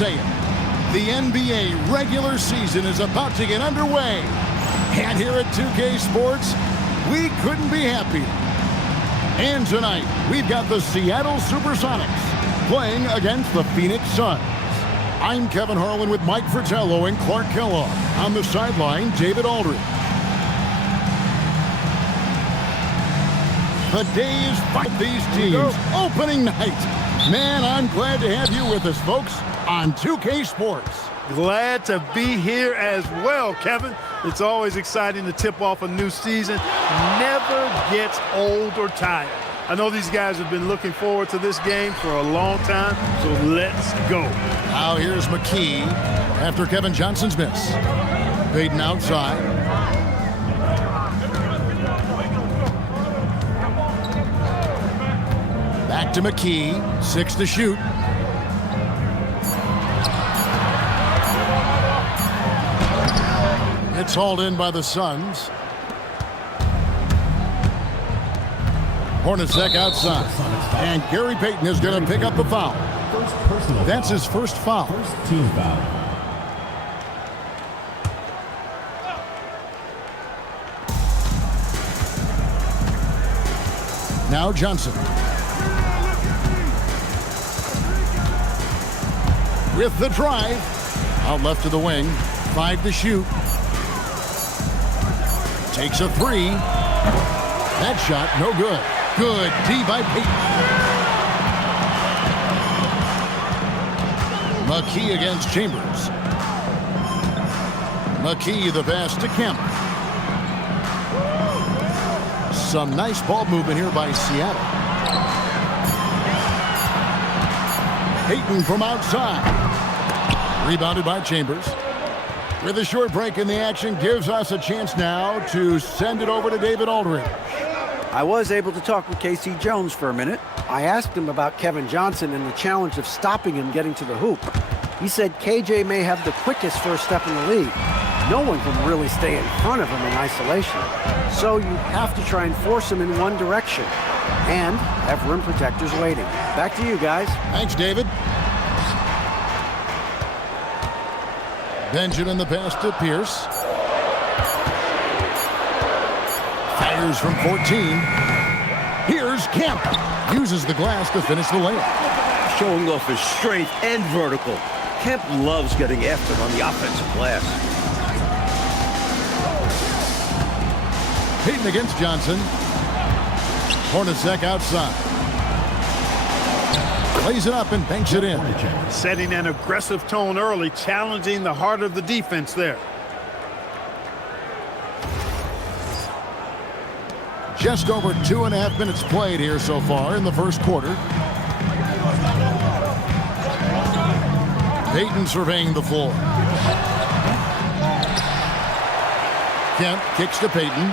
say it. The NBA regular season is about to get underway. And here at 2K Sports, we couldn't be happier. And tonight, we've got the Seattle Supersonics playing against the Phoenix Suns. I'm Kevin Harlan with Mike Fratello and Clark Kellogg. On the sideline, David Aldridge. The day is fight these teams. Opening night. Man, I'm glad to have you with us, folks, on 2K Sports. Glad to be here as well, Kevin. It's always exciting to tip off a new season. Never gets old or tired. I know these guys have been looking forward to this game for a long time, so let's go. Now here's McKee after Kevin Johnson's miss. Payton outside. Back to McKee, 6 to shoot. It's hauled in by the Suns. Hornacek outside. And Gary Payton is going to pick up the foul. That's his first foul. First team foul. Now Johnson. With the drive. Out left to the wing. 5 to shoot. Takes a 3. That shot, no good. Good D by Payton. McKee against Chambers. McKee the pass to Kemp. Some nice ball movement here by Seattle. Payton from outside. Rebounded by Chambers. With a short break in the action, gives us a chance now to send it over to David Aldridge. I was able to talk with K.C. Jones for a minute. I asked him about Kevin Johnson and the challenge of stopping him getting to the hoop. He said KJ may have the quickest first step in the league. No one can really stay in front of him in isolation. So you have to try and force him in one direction and have rim protectors waiting. Back to you guys. Thanks, David. Benjamin the pass to Pierce. Fires from 14. Here's Kemp. Uses the glass to finish the layup. Showing off his strength and vertical. Kemp loves getting after on the offensive glass. Payton against Johnson. Hornacek outside. Plays it up and banks it in. Setting an aggressive tone early, challenging the heart of the defense there. Just over 2.5 minutes played here so far in the first quarter. Payton surveying the floor. Kemp kicks to Payton.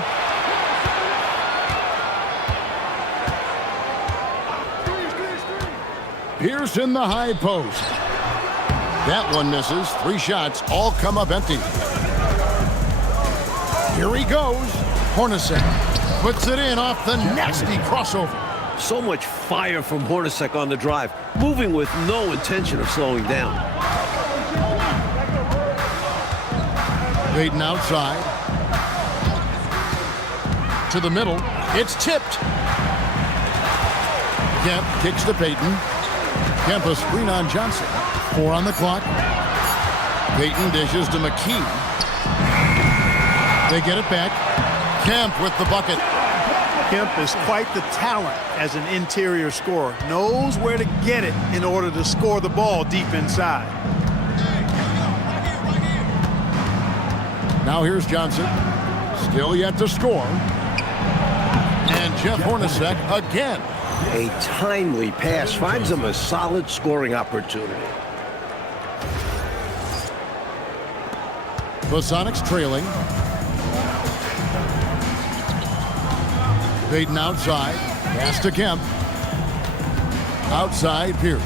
Pierce in the high post. That one misses. 3 shots all come up empty. Here he goes. Hornacek puts it in off the nasty crossover. So much fire from Hornacek on the drive, moving with no intention of slowing down. Payton outside. To the middle. It's tipped. Kemp kicks to Payton. Kemp a screen on Johnson. 4 on the clock. Payton dishes to McKee. They get it back. Kemp with the bucket. Kemp is quite the talent as an interior scorer. Knows where to get it in order to score the ball deep inside. Now here's Johnson. Still yet to score. And Jeff Hornacek again. A timely pass finds him a solid scoring opportunity. The Sonics trailing. Payton outside. Pass to Kemp. Outside, Pierce.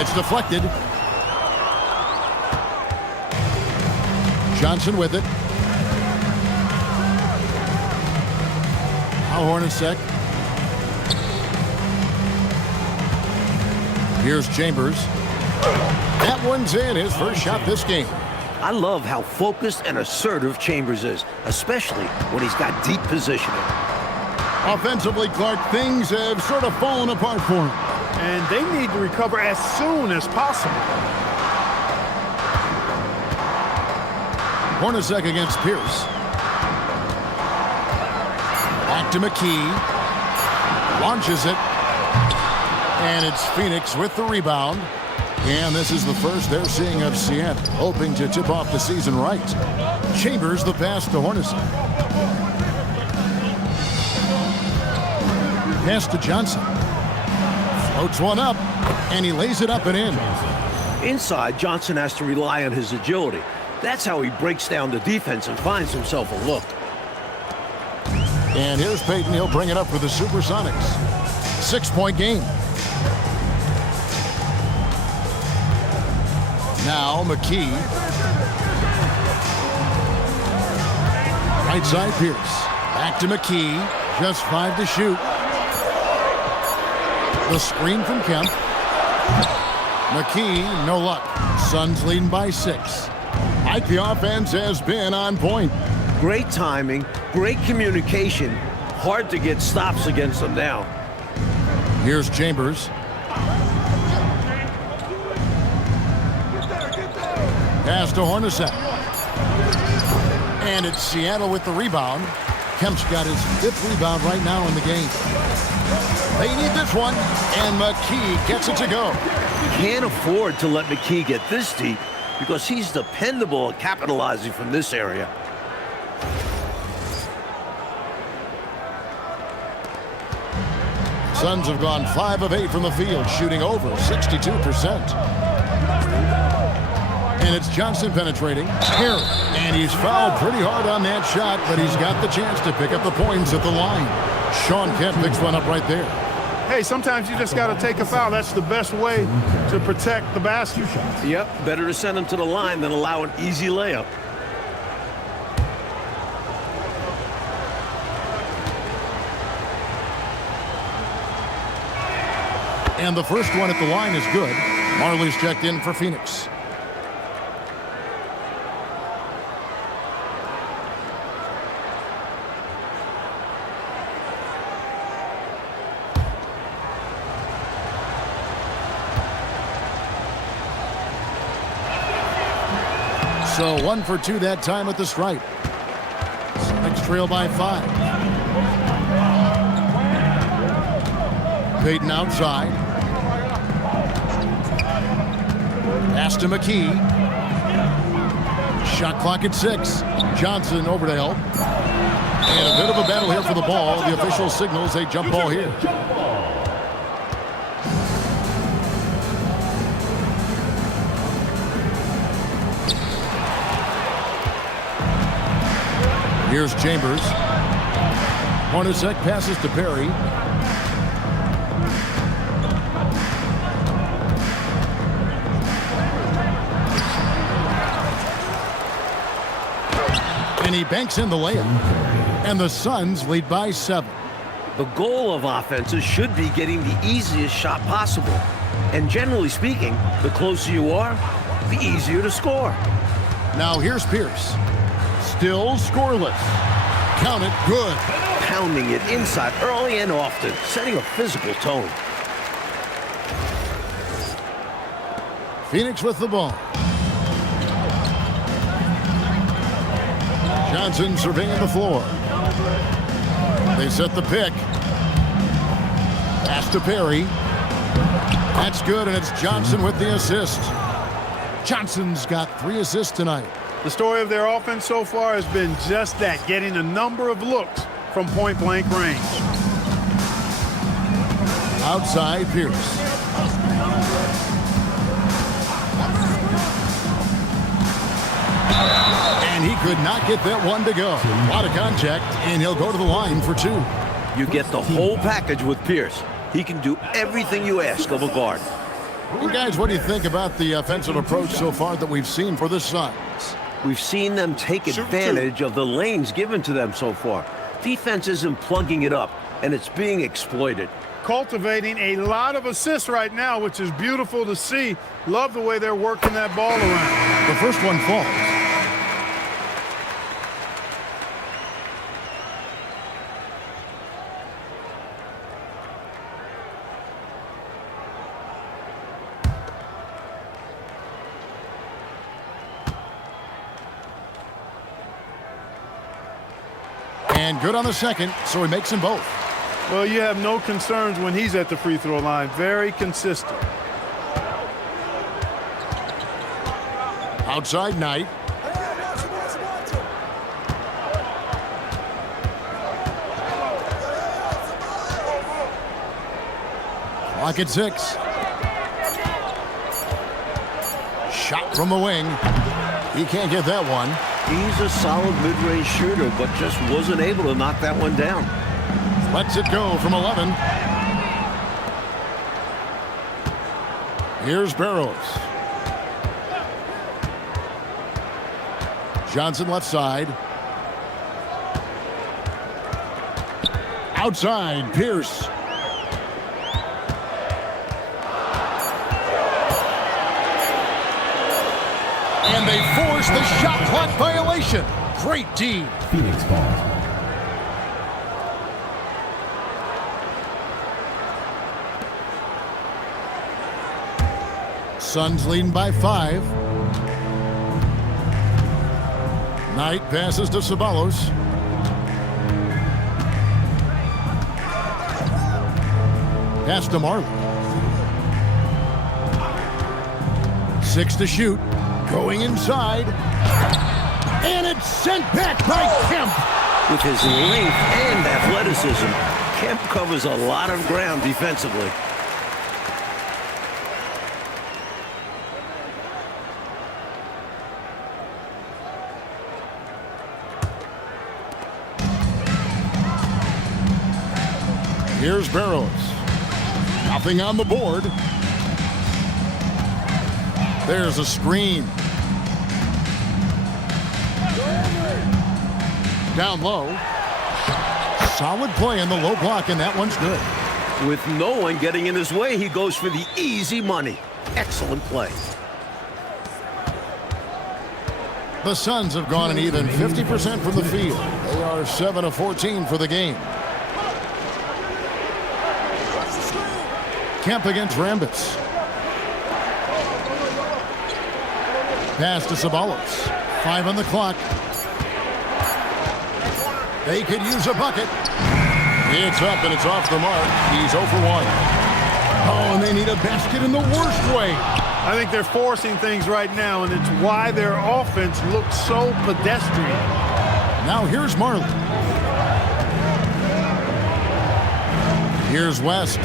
It's deflected. Johnson with it. Now Hornacek. Here's Chambers. That one's in, his first shot this game. I love how focused and assertive Chambers is, especially when he's got deep positioning. Offensively, Clark, things have sort of fallen apart for him. And they need to recover as soon as possible. Hornacek against Pierce. Back to McKee. Launches it. And it's Phoenix with the rebound. And this is the first they're seeing of Seattle, hoping to tip off the season right. Chambers the pass to Hornacek. Pass to Johnson. Floats one up, and he lays it up and in. Inside, Johnson has to rely on his agility. That's how he breaks down the defense and finds himself a look. And here's Payton. He'll bring it up for the Supersonics. 6-point game. Now McKee. Right side Pierce. Back to McKee. Just 5 to shoot. The screen from Kemp. McKee, no luck. Suns leading by 6. Mike, the offense has been on point. Great timing, great communication. Hard to get stops against them now. Here's Chambers. Pass to Hornacek. And it's Seattle with the rebound. Kemp's got his 5th rebound right now in the game. They need this one, and McKee gets it to go. Can't afford to let McKee get this deep because he's dependable at capitalizing from this area. Suns have gone 5 of 8 from the field, shooting over 62%. And it's Johnson penetrating. Here, and he's fouled pretty hard on that shot, but he's got the chance to pick up the points at the line. Sean Kemp picks one up right there. Hey, sometimes you just got to take a foul. That's the best way to protect the basket. Yep, better to send him to the line than allow an easy layup. And the first one at the line is good. Marley's checked in for Phoenix. So 1 for 2 that time at the stripe. Sonics trail by 5. Payton outside. Pass to McKee. Shot clock at 6. Johnson over to help. And a bit of a battle here for the ball. The official signals a jump ball here. Here's Chambers. Hornacek passes to Perry. And he banks in the layup. And the Suns lead by 7. The goal of offenses should be getting the easiest shot possible. And generally speaking, the closer you are, the easier to score. Now here's Pierce. Still scoreless. Count it, good. Pounding it inside early and often, setting a physical tone. Phoenix with the ball. Johnson surveying the floor. They set the pick. Pass to Perry. That's good, and it's Johnson with the assist. Johnson's got 3 assists tonight. The story of their offense so far has been just that, getting a number of looks from point-blank range. Outside Pierce. And he could not get that one to go. A lot of contact, and he'll go to the line for 2. You get the whole package with Pierce. He can do everything you ask of a guard. Well, guys, what do you think about the offensive approach so far that we've seen for the Suns? We've seen them take advantage of the lanes given to them so far. Defense isn't plugging it up, and it's being exploited. cultivating a lot of assists right now, which is beautiful to see. Love the way they're working that ball around. The first one falls. And good on the second, so he makes them both. Well, you have no concerns when he's at the free throw line. Very consistent. Outside Knight. Clock at 6. Shot from the wing. He can't get that one. He's a solid mid-range shooter, but just wasn't able to knock that one down. Lets it go from 11. Here's Barrows. Johnson left side. Outside, Pierce. And they force the shot clock violation. Great D. Phoenix ball. Suns leading by 5. Knight passes to Ceballos. Pass to Marley. 6 to shoot. Going inside. And it's sent back by Kemp. With his length and athleticism, Kemp covers a lot of ground defensively. Here's Barrows. Nothing on the board. There's a screen. Down low. Solid play in the low block, and that one's good. With no one getting in his way, he goes for the easy money. Excellent play. The Suns have gone an even 50% from the field. They are 7 of 14 for the game. Kemp against Rambis. Pass to Ceballos. 5 on the clock. They could use a bucket. It's up and it's off the mark. He's 0 for 1. Oh, and they need a basket in the worst way. I think they're forcing things right now, and it's why their offense looks so pedestrian. Now here's Marley. Here's West.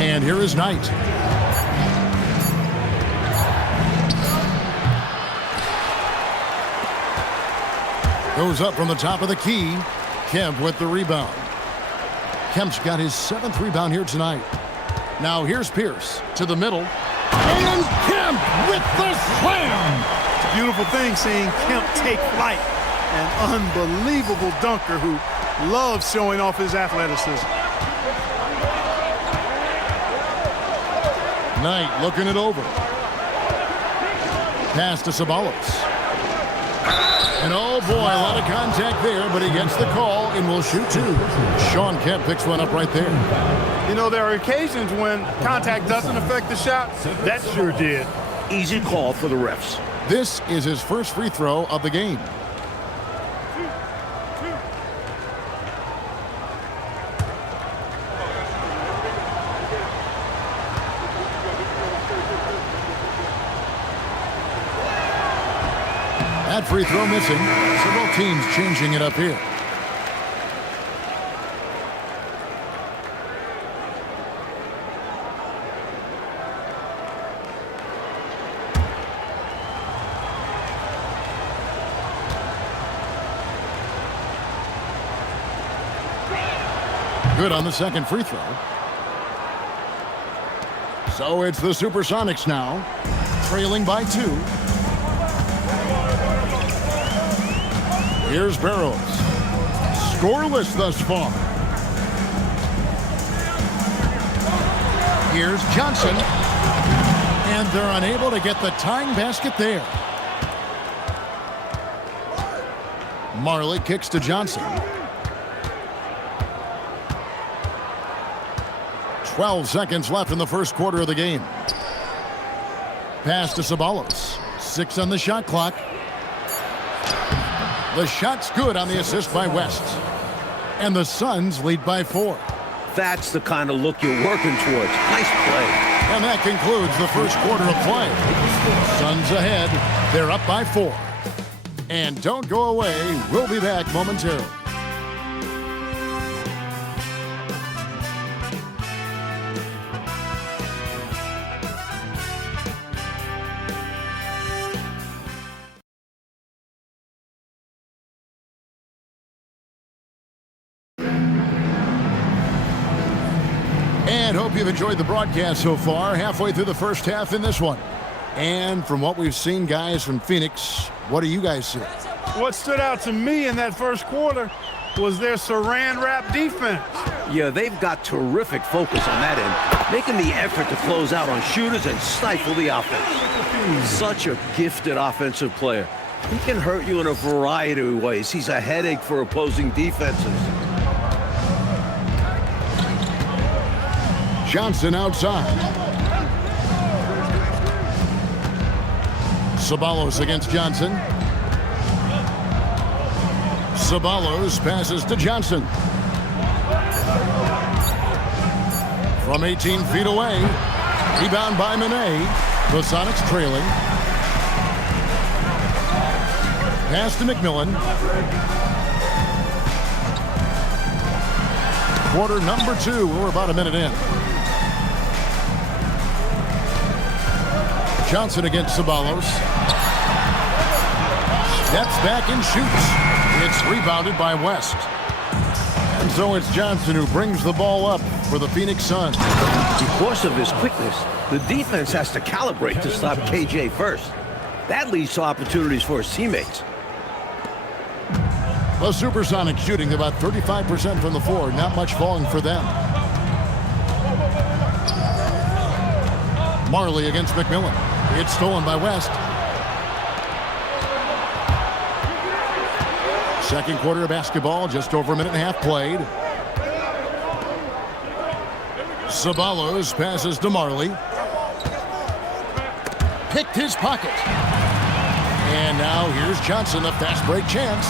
And here is Knight. Goes up from the top of the key. Kemp with the rebound. Kemp's got his 7th rebound here tonight. Now here's Pierce to the middle. And Kemp with the slam. It's a beautiful thing seeing Kemp take flight. An unbelievable dunker who loves showing off his athleticism. Knight looking it over. Pass to Ceballos. And oh boy, a lot of contact there, but he gets the call and will shoot 2. Shawn Kemp picks one up right there. You know, there are occasions when contact doesn't affect the shot. That sure did. Easy call for the refs. This is his first free throw of the game. That free throw missing. So both teams changing it up here. Good on the second free throw. So it's the Supersonics now, trailing by 2. Here's Barrows. scoreless thus far. Here's Johnson. And they're unable to get the tying basket there. Marley kicks to Johnson. 12 seconds left in the first quarter of the game. Pass to Ceballos. 6 on the shot clock. The shot's good on the assist by West. And the Suns lead by 4. That's the kind of look you're working towards. Nice play. And that concludes the first quarter of play. Suns ahead. They're up by 4. And don't go away. We'll be back momentarily. And hope you've enjoyed the broadcast so far. Halfway through the first half in this one. And from what we've seen, guys, from Phoenix, what do you guys see? What stood out to me in that first quarter was their saran wrap defense. Yeah, they've got terrific focus on that end, making the effort to close out on shooters and stifle the offense. Such a gifted offensive player. He can hurt you in a variety of ways. He's a headache for opposing defenses. Johnson outside. Ceballos against Johnson. Ceballos passes to Johnson. From 18 feet away. Rebound by Manet. The Sonics trailing. Pass to McMillan. Quarter number 2. We're about a minute in. Johnson against Ceballos. Steps back and shoots. It's rebounded by West. And so it's Johnson who brings the ball up for the Phoenix Suns. Because of his quickness, the defense has to calibrate to stop KJ first. That leads to opportunities for his teammates. The Supersonics shooting about 35% from the floor. Not much falling for them. Marley against McMillan. It's stolen by West. Second quarter of basketball, just over a minute and a half played. Ceballos passes to Marley. Picked his pocket. And now here's Johnson, a fast break chance.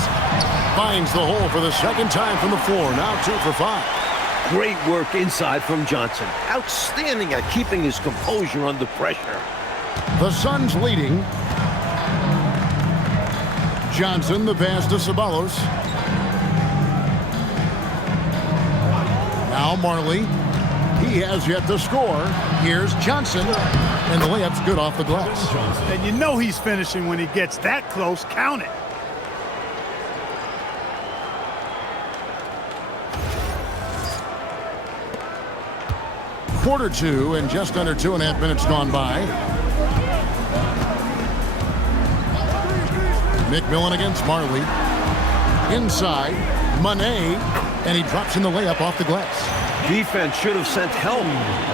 Finds the hole for the second time from the floor. Now 2 for 5. Great work inside from Johnson. Outstanding at keeping his composure under pressure. The Suns leading. Johnson, the pass to Ceballos. Now Marley. He has yet to score. Here's Johnson. And the layup's good off the glass. And you know he's finishing when he gets that close. Count it. Quarter 2 and just under 2.5 minutes gone by. McMillan against Marley. Inside, Manet, and he drops in the layup off the glass. Defense should have sent help.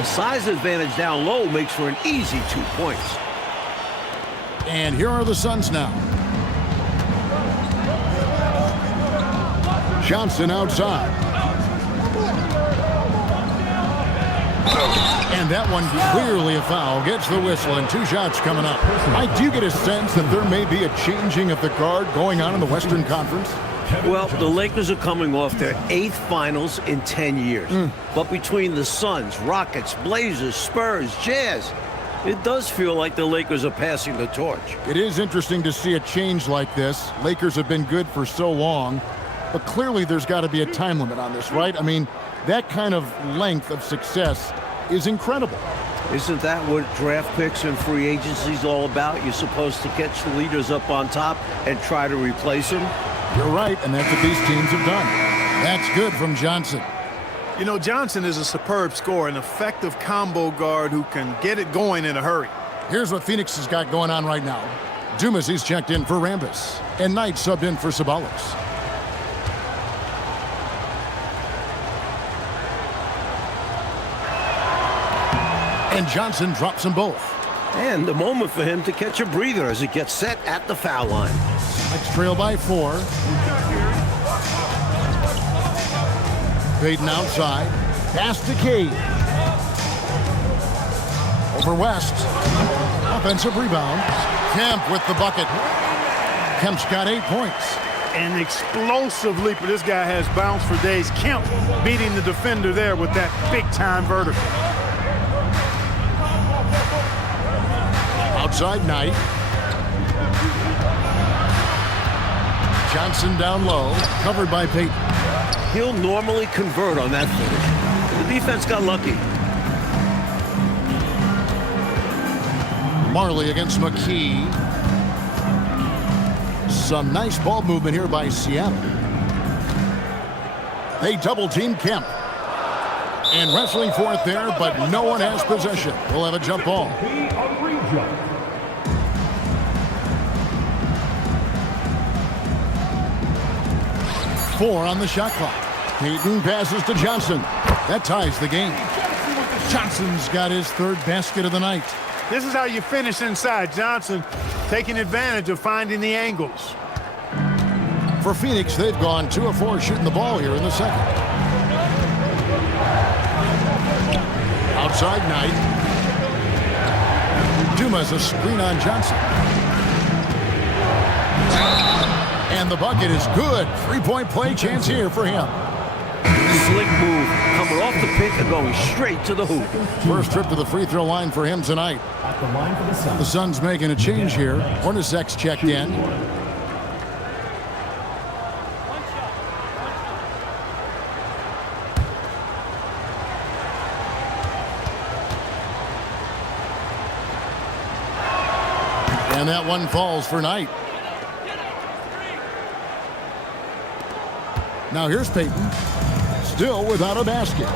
A size advantage down low makes for an easy 2 points. And here are the Suns now. Johnson outside. And that one clearly a foul. Gets the whistle and 2 shots coming up. I do get a sense that there may be a changing of the guard going on in the Western Conference. Well, the Lakers are coming off their 8th finals in 10 years. But between the Suns, Rockets, Blazers, Spurs, Jazz, it does feel like the Lakers are passing the torch. It is interesting to see a change like this. Lakers have been good for so long, but clearly there's got to be a time limit on this, right? I mean, that kind of length of success is incredible. Isn't that what draft picks and free agency is all about? You're supposed to catch the leaders up on top and try to replace them? You're right, and that's what these teams have done. That's good from Johnson. You know, Johnson is a superb scorer, an effective combo guard who can get it going in a hurry. Here's what Phoenix has got going on right now. Dumas, he's checked in for Rambis, and Knight subbed in for Ceballos. And Johnson drops them both. And the moment for him to catch a breather as he gets set at the foul line. Sonics trail by 4. Payton outside. Pass to Cade. Over West. Offensive rebound. Kemp with the bucket. Kemp's got 8 points. An explosive leaper. This guy has bounce for days. Kemp beating the defender there with that big-time vertical. Outside Knight. Johnson down low. Covered by Payton. He'll normally convert on that finish. The defense got lucky. Marley against McKee. Some nice ball movement here by Seattle. They double-team Kemp. And wrestling for it there, but no one has possession. We'll have a jump ball. 4 on the shot clock. Payton passes to Johnson. That ties the game. Johnson's got his 3rd basket of the night. This is how you finish inside. Johnson taking advantage of finding the angles. For Phoenix, they've gone 2 of 4 shooting the ball here in the second. Outside Knight. Dumas a screen on Johnson. And the bucket is good. 3-point play chance here for him. Slick move, coming off the pick and going straight to the hoop. First trip to the free throw line for him tonight. The Suns making a change here. Hornacek's checked in. And that one falls for Knight. Now here's Payton. Still without a basket.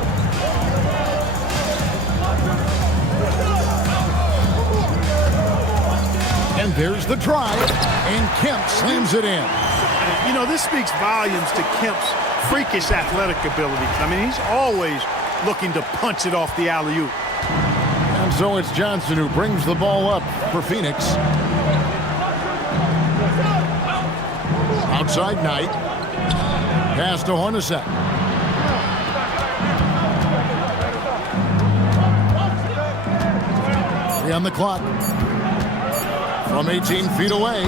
And there's the drive. And Kemp slams it in. You know, this speaks volumes to Kemp's freakish athletic ability. I mean, he's always looking to punch it off the alley-oop. And so it's Johnson who brings the ball up for Phoenix. Outside Knight. Pass to Hornacek. On the clock. From 18 feet away.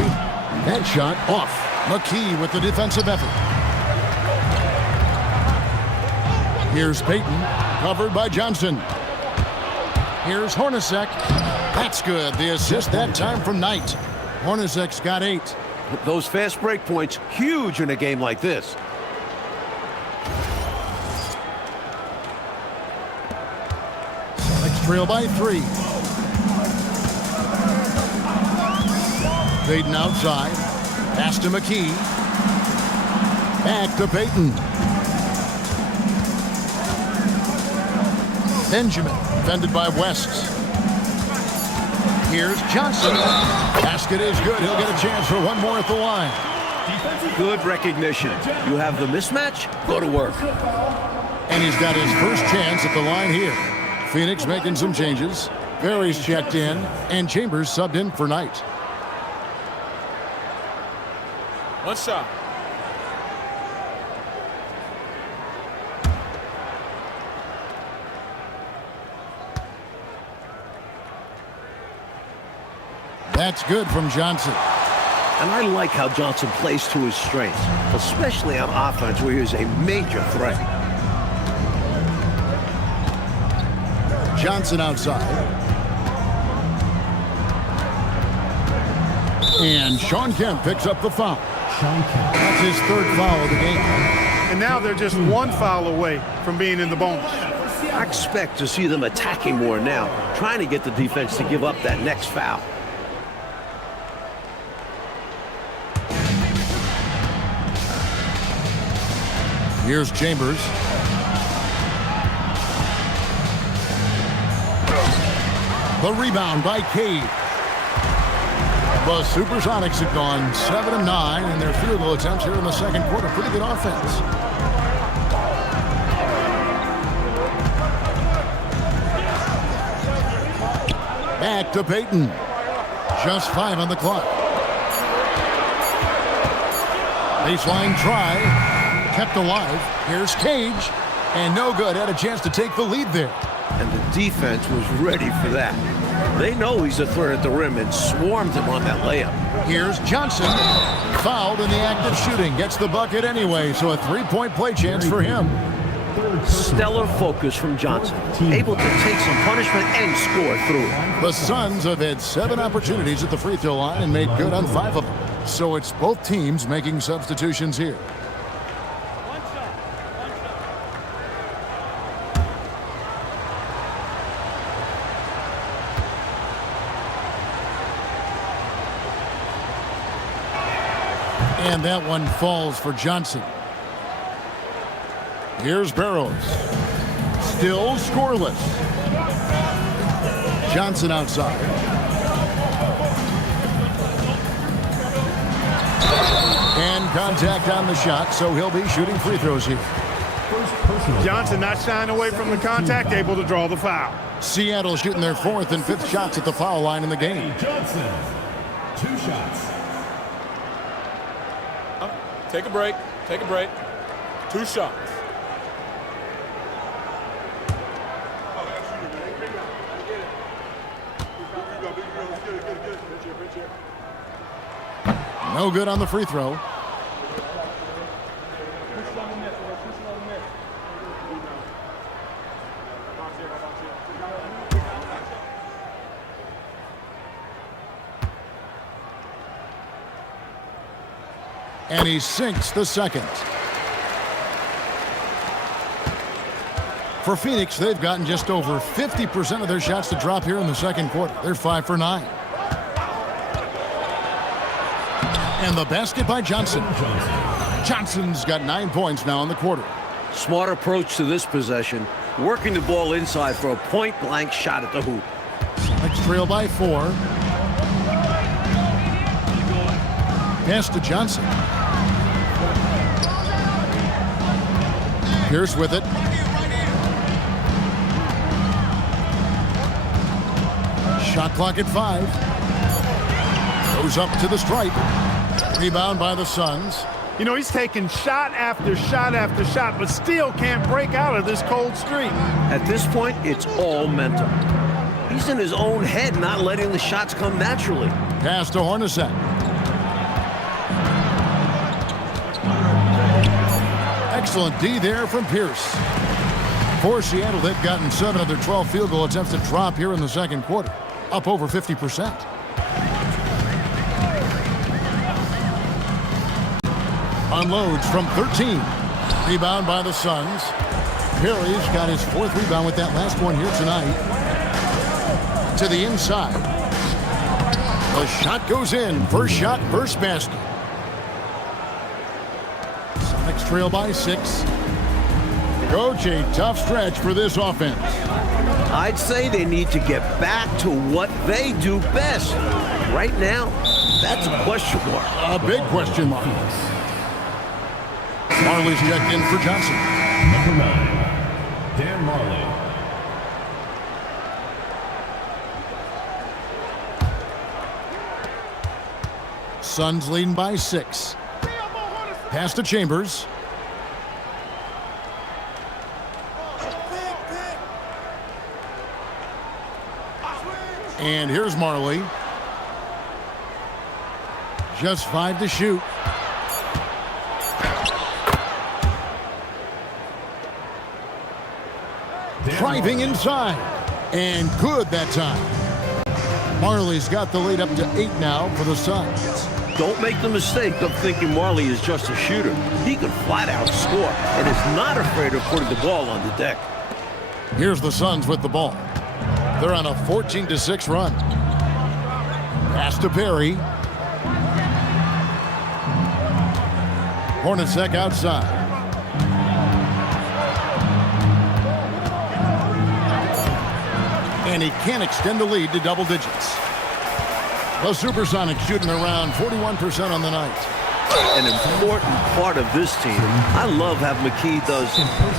That shot off. McKee with the defensive effort. Here's Payton. Covered by Johnson. Here's Hornacek. That's good. The assist that time from Knight. Hornacek's got 8. Those fast break points, huge in a game like this. Sonics trail by 3. Payton outside. Pass to McKee. Back to Payton. Benjamin, defended by West. Here's Johnson. Basket is good. He'll get a chance for one more at the line. Good recognition. You have the mismatch, go to work. And he's got his first chance at the line here. Phoenix making some changes. Berry's checked in, and Chambers subbed in for Knight. One shot. That's good from Johnson. And I like how Johnson plays to his strengths, especially on offense where he is a major threat. Johnson outside. And Shawn Kemp picks up the foul. That's his 3rd foul of the game. And now they're just 1 foul away from being in the bonus. I expect to see them attacking more now, trying to get the defense to give up that next foul. Here's Chambers. The rebound by Cade. The Supersonics have gone 7 of 9 in their field goal attempts here in the second quarter. Pretty good offense. Back to Peyton. Just 5 on the clock. Baseline try. Kept alive. Here's Cage. And no good. Had a chance to take the lead there. And the defense was ready for that. They know he's a threat at the rim and swarmed him on that layup. Here's Johnson. Fouled in the act of shooting. Gets the bucket anyway, so a 3-point play chance for him. Stellar focus from Johnson. Able to take some punishment and score through it. The Suns have had 7 opportunities at the free throw line and made good on 5 of them. So it's both teams making substitutions here. And that one falls for Johnson. Here's Barrows. Still scoreless. Johnson outside. And contact on the shot, so he'll be shooting free throws here. Johnson not shying away from the contact, able to draw the foul. Seattle shooting their 4th and 5th shots at the foul line in the game. Johnson, 2 shots. Take a break. Take a break. 2 shots. No good on the free throw. And he sinks the second. For Phoenix, they've gotten just over 50% of their shots to drop here in the second quarter. They're 5 for 9. And the basket by Johnson. Johnson's got 9 points now in the quarter. Smart approach to this possession. Working the ball inside for a point-blank shot at the hoop. Next trail by 4. Pass to Johnson. Pierce with it. Shot clock at 5. Goes up to the stripe. Rebound by the Suns. You know, he's taking shot after shot after shot, but still can't break out of this cold streak. At this point, it's all mental. He's in his own head, not letting the shots come naturally. Pass to Hornacek. Excellent D there from Pierce. For Seattle, they've gotten 7 of their 12 field goal attempts to drop here in the second quarter, up over 50%. Unloads from 13. Rebound by the Suns. Perry's got his 4th rebound with that last one here tonight. To the inside. The shot goes in. First shot, first basket. Sonics trail by 6. Coach, a tough stretch for this offense. I'd say they need to get back to what they do best. Right now, that's a question mark. A big question mark. Marley's checked in for Johnson. Number 9, Dan Marley. Suns leading by 6. Pass to Chambers. And here's Marley. Just 5 to shoot. Driving inside. And good that time. Marley's got the lead up to 8 now for the Suns. Don't make the mistake of thinking Marley is just a shooter. He can flat out score and is not afraid of putting the ball on the deck. Here's the Suns with the ball. They're on a 14-6 run. Pass to Perry. Hornacek outside. And he can extend the lead to double digits. The Supersonics shooting around 41% on the night. An important part of this team. I love how McKee does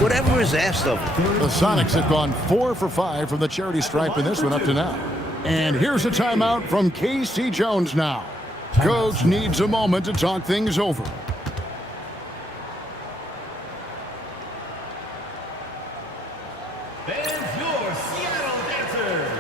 whatever is asked of him. The Sonics have gone 4 for 5 from the charity stripe in this one up to now. And here's a timeout from K.C. Jones now. Coach needs a moment to talk things over. And your Seattle Dancers.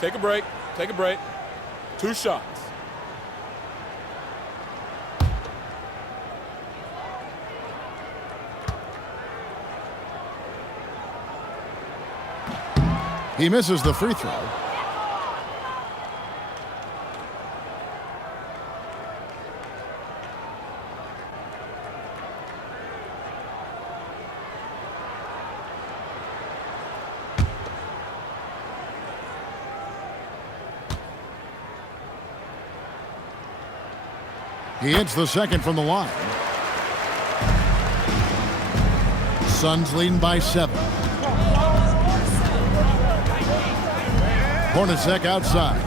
Take a break. Take a break. 2 shots. He misses the free throw. He hits the second from the line. Suns leading by 7. Hornacek outside.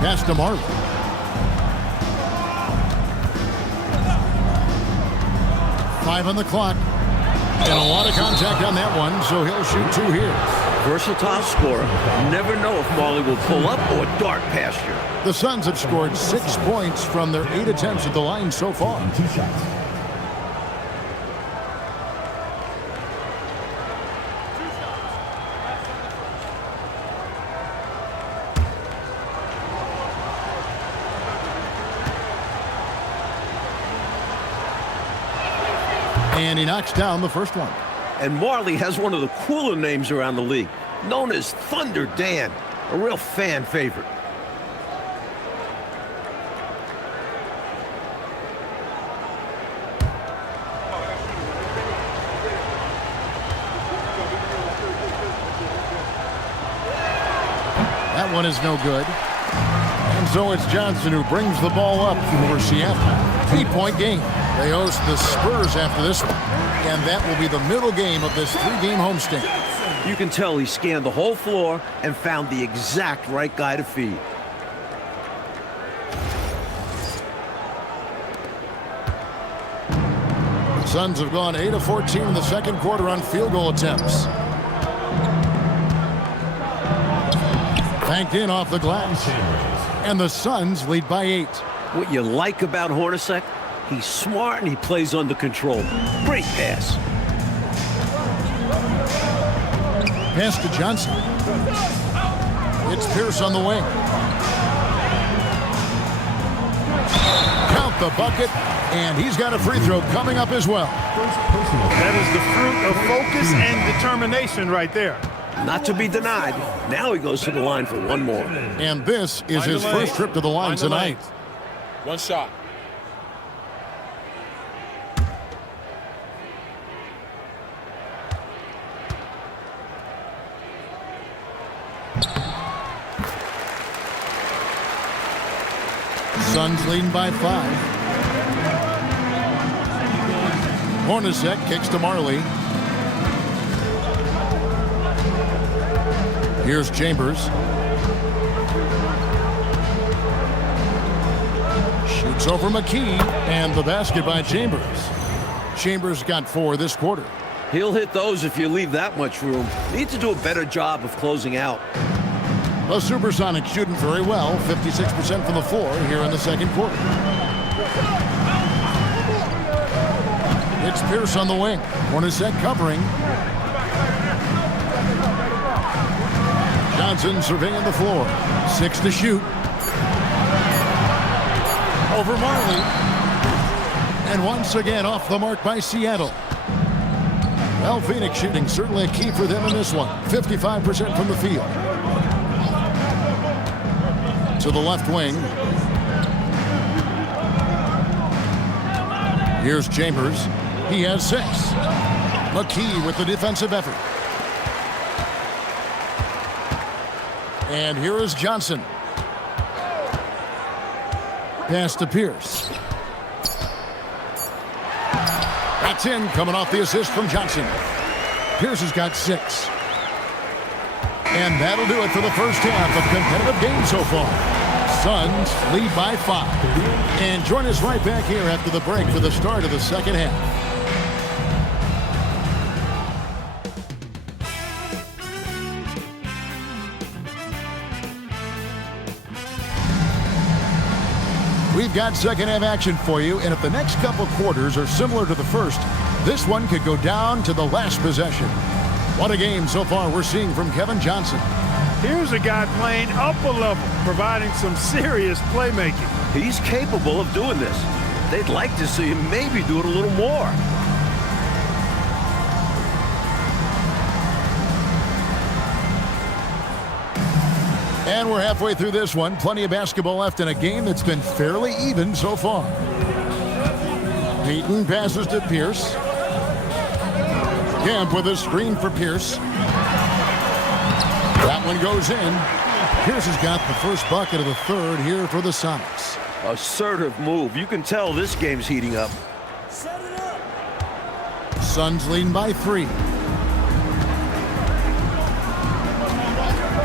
Pass to Marley. Five on the clock. And a lot of contact on that one, so he'll shoot 2 here. Versatile scorer. Never know if Marley will pull up or dart past you. The Suns have scored 6 points from their 8 attempts at the line so far. 2 shots. And he knocks down the first one. And Marley has one of the cooler names around the league, known as Thunder Dan, a real fan favorite. That one is no good. And so it's Johnson who brings the ball up for Seattle. 8-point game. They host the Spurs after this one. And that will be the middle game of this 3-game homestand. You can tell he scanned the whole floor and found the exact right guy to feed. The Suns have gone 8 of 14 in the second quarter on field goal attempts. Banked in off the glass. And the Suns lead by 8. What you like about Hornacek? He's smart and he plays under control. Great pass. Pass to Johnson. It's Pierce on the wing. Count the bucket, and he's got a free throw coming up as well. That is the fruit of focus and determination right there. Not to be denied. Now he goes to the line for one more. And this is his first trip to the line tonight. 1 shot. Suns leading by 5. Hornacek kicks to Marley. Here's Chambers. Shoots over McKee, and the basket by Chambers. Chambers got 4 this quarter. He'll hit those if you leave that much room. Need to do a better job of closing out. The Supersonics shooting very well, 56% from the floor here in the second quarter. It's Pierce on the wing. Hornacek covering. Johnson surveying the floor. 6 to shoot. Over Marley. And once again off the mark by Seattle. Well, Phoenix shooting certainly a key for them in this one. 55% from the field. To the left wing. Here's Chambers. He has 6. McKee with the defensive effort. And here is Johnson. Pass to Pierce. That's in, coming off the assist from Johnson. Pierce has got 6. And that'll do it for the first half of competitive games so far. Suns lead by 5. And join us right back here after the break for the start of the second half. We've got second half action for you, and if the next couple quarters are similar to the first, this one could go down to the last possession. What a game so far we're seeing from Kevin Johnson. Here's a guy playing up a level, providing some serious playmaking. He's capable of doing this. They'd like to see him maybe do it a little more. And we're halfway through this one. Plenty of basketball left in a game that's been fairly even so far. Payton passes to Pierce. Kemp with a screen for Pierce. That one goes in. Pierce has got the first bucket of the third here for the Sonics. Assertive move. You can tell this game's heating up. Suns leading by 3.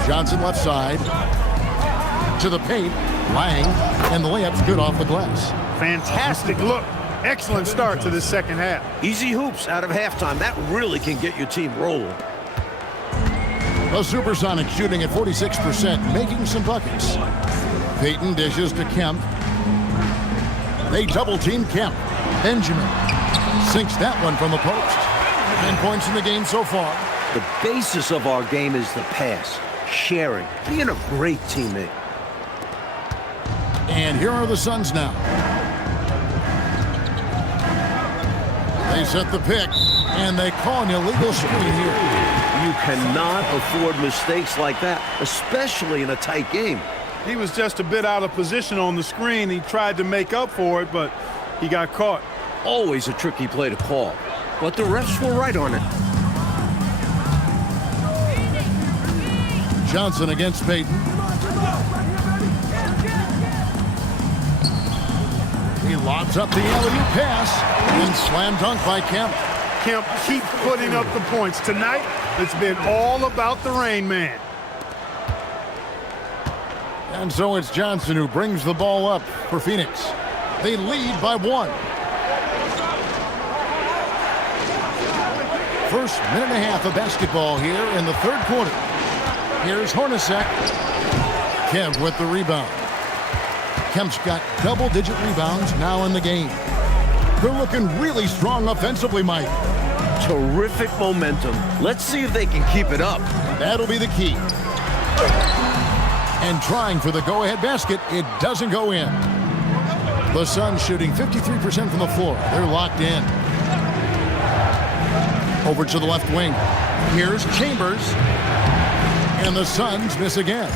Johnson left side. To the paint. Lang. And the layup's good off the glass. Fantastic look. Excellent start to this second half. Easy hoops out of halftime. That really can get your team rolling. The Supersonics shooting at 46%, making some buckets. Payton dishes to Kemp. They double-team Kemp. Benjamin sinks that one from the post. 10 points in the game so far. The basis of our game is the pass, sharing, being a great teammate. And here are the Suns now. They set the pick, and they call an illegal screen here. You cannot afford mistakes like that, especially in a tight game. He was just a bit out of position on the screen. He tried to make up for it, but he got caught. Always a tricky play to call, but the refs were right on it. Johnson against Payton. He lobs up the alley-oop pass and slam dunk by Kemp. Kemp keeps putting up the points. Tonight, it's been all about the rain man. And so it's Johnson who brings the ball up for Phoenix. They lead by 1. First minute and a half of basketball here in the third quarter. Here's Hornacek. Kemp with the rebound. Kemp's got double-digit rebounds now in the game. They're looking really strong offensively, Mike. Terrific momentum. Let's see if they can keep it up. That'll be the key. And trying for the go-ahead basket, it doesn't go in. The Suns shooting 53% from the floor. They're locked in. Over to the left wing. Here's Chambers. And the Suns miss again.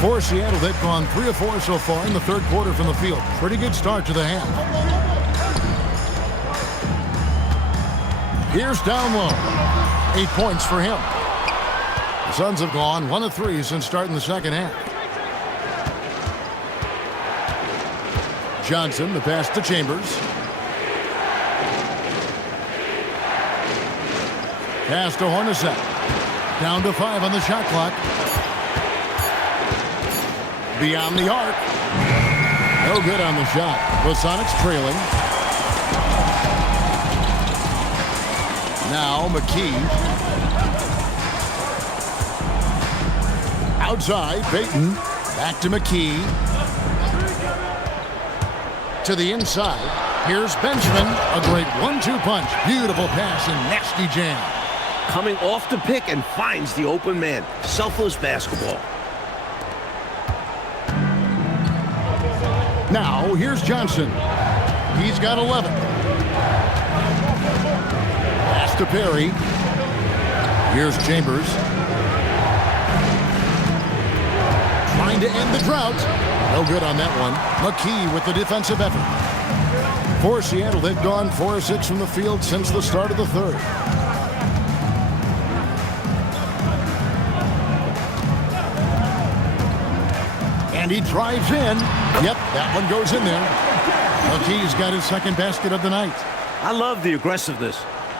For Seattle, they've gone 3 of 4 so far in the third quarter from the field. Pretty good start to the half. Here's down low. 8 points for him. The Suns have gone 1 of 3 since starting the second half. Johnson, the pass to Chambers. Pass to Hornacek. Down to 5 on the shot clock. Beyond the arc. No good on the shot. The Sonics trailing. Now McKee. Outside, Payton. Back to McKee. To the inside. Here's Benjamin. A great 1-2 punch. Beautiful pass and nasty jam. Coming off the pick and finds the open man. Selfless basketball. Now, here's Johnson. He's got 11. Pass to Perry. Here's Chambers. Trying to end the drought. No good on that one. McKee with the defensive effort. For Seattle, they've gone 4 of 6 from the field since the start of the third. And he drives in. Yep, that one goes in there. McKee's got his second basket of the night. I love the aggressiveness.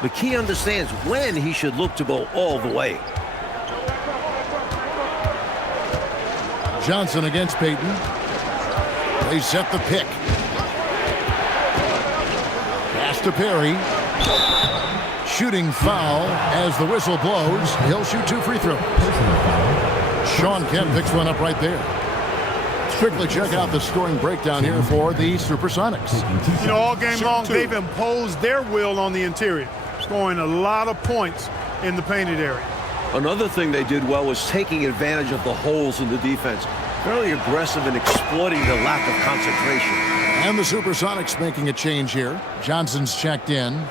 McKee understands when he should look to go all the way. Johnson against Payton. They set the pick. Pass to Perry. Shooting foul as the whistle blows. He'll shoot 2 free throws. Sean Kemp picks one up right there. Quickly check out the scoring breakdown here for the Supersonics. You know, all game long, they've imposed their will on the interior, scoring a lot of points in the painted area. Another thing they did well was taking advantage of the holes in the defense. Fairly aggressive in exploiting the lack of concentration. And the Supersonics making a change here. Johnson's checked in.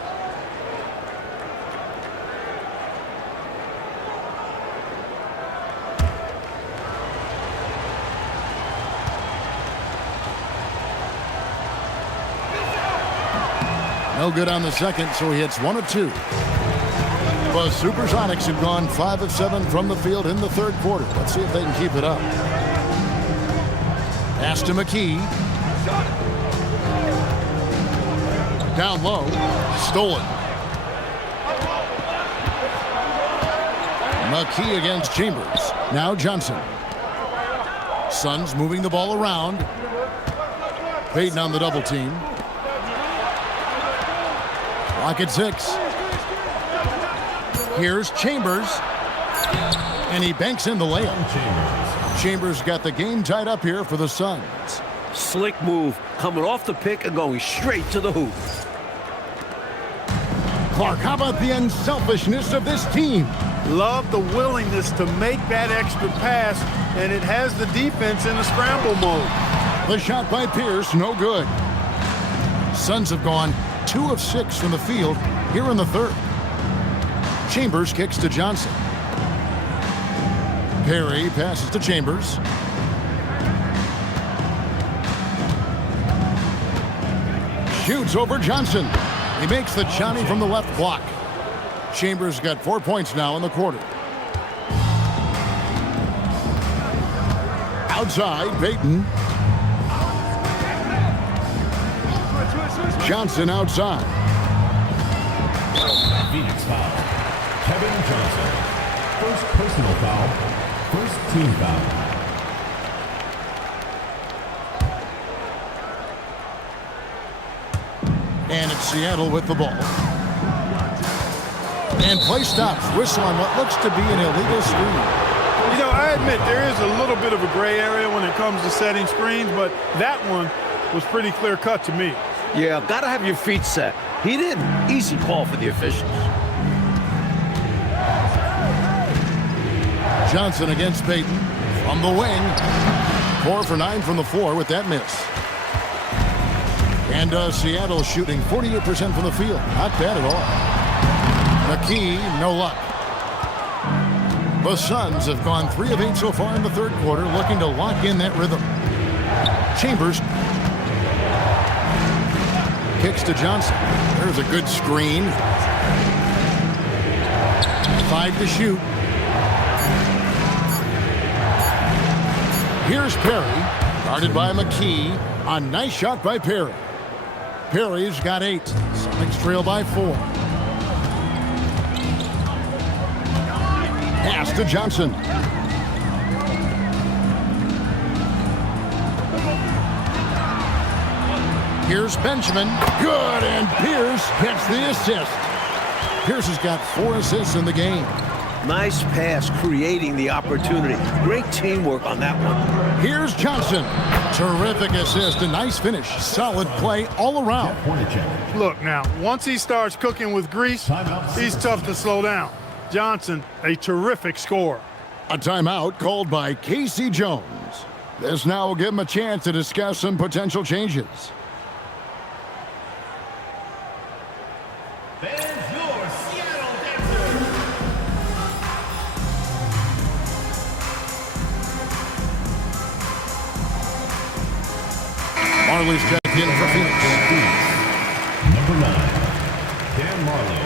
No good on the second, so he hits 1 of 2. The Supersonics have gone 5 of 7 from the field in the third quarter. Let's see if they can keep it up. Pass to McKee. Down low. Stolen. McKee against Chambers. Now Johnson. Suns moving the ball around. Payton on the double team. Clock at 6. Here's Chambers. And he banks in the layup. Chambers got the game tied up here for the Suns. Slick move, coming off the pick and going straight to the hoop. Clark, how about the unselfishness of this team? Love the willingness to make that extra pass, and it has the defense in a scramble mode. The shot by Pierce, no good. Suns have gone 2 of 6 from the field here in the third. Chambers kicks to Johnson. Perry passes to Chambers. Shoots over Johnson. He makes the Johnny from the left block. Chambers got 4 points now in the quarter. Outside, Payton. Johnson outside. Phoenix foul. Kevin Johnson. First personal foul. First team foul. And it's Seattle with the ball. And play stops. Whistle on what looks to be an illegal screen. You know, I admit there is a little bit of a gray area when it comes to setting screens, but that one was pretty clear cut to me. Yeah, gotta have your feet set. He didn't. Easy call for the officials. Johnson against Payton from the wing. 4 for 9 from the floor with that miss. And Seattle shooting 48% from the field. Not bad at all. McKee, no luck. The Suns have gone 3 of 8 so far in the third quarter, looking to lock in that rhythm. Chambers kicks to Johnson. There's a good screen. 5 to shoot. Here's Perry, guarded by McKee. A nice shot by Perry. Perry's got 8. Sonics trail by 4. Pass to Johnson. Here's Benjamin. Good, and Pierce gets the assist. Pierce has got 4 assists in the game. Nice pass, creating the opportunity. Great teamwork on that one. Here's Johnson. Terrific assist, a nice finish. Solid play all around. Look now, once he starts cooking with grease, he's tough to slow down. Johnson, a terrific scorer. A timeout called by Casey Jones. This now will give him a chance to discuss some potential changes. Fans, your Seattle Dancers. Marley's checked in for Phoenix. Number 9, Dan Marley.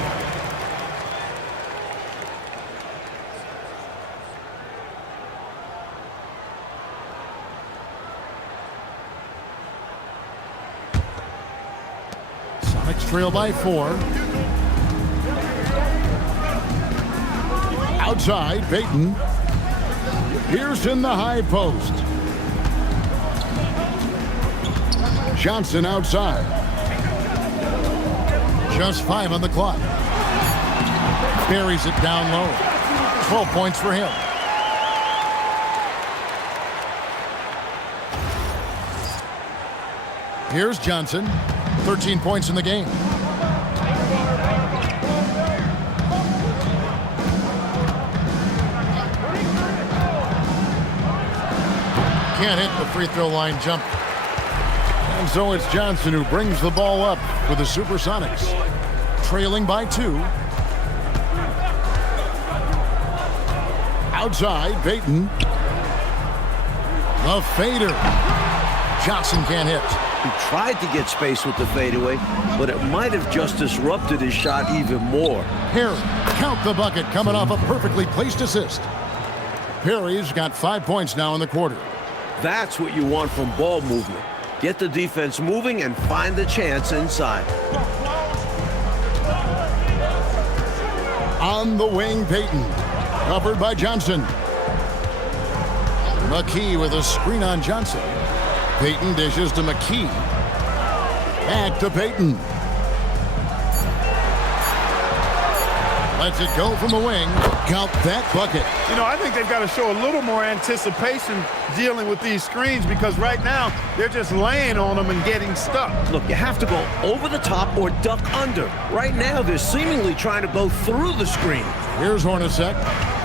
Sonics trail by 4. Outside, Payton. Here's in the high post. Johnson outside. Just 5 on the clock. Buries it down low. 12 points for him. Here's Johnson. 13 points in the game. Can't hit the free throw line jump. And so it's Johnson who brings the ball up for the Supersonics. Trailing by 2. Outside, Payton. The fader. Johnson can't hit. He tried to get space with the fadeaway, but it might have just disrupted his shot even more. Perry, count the bucket, coming off a perfectly placed assist. Perry's got 5 points now in the quarter. That's what you want from ball movement. Get the defense moving and find the chance inside. On the wing, Payton. Covered by Johnson. McKee with a screen on Johnson. Payton dishes to McKee. Back to Payton. Lets it go from the wing. Count that bucket. You know, I think they've got to show a little more anticipation dealing with these screens because right now they're just laying on them and getting stuck. Look, you have to go over the top or duck under. Right now, they're seemingly trying to go through the screen. Here's Hornacek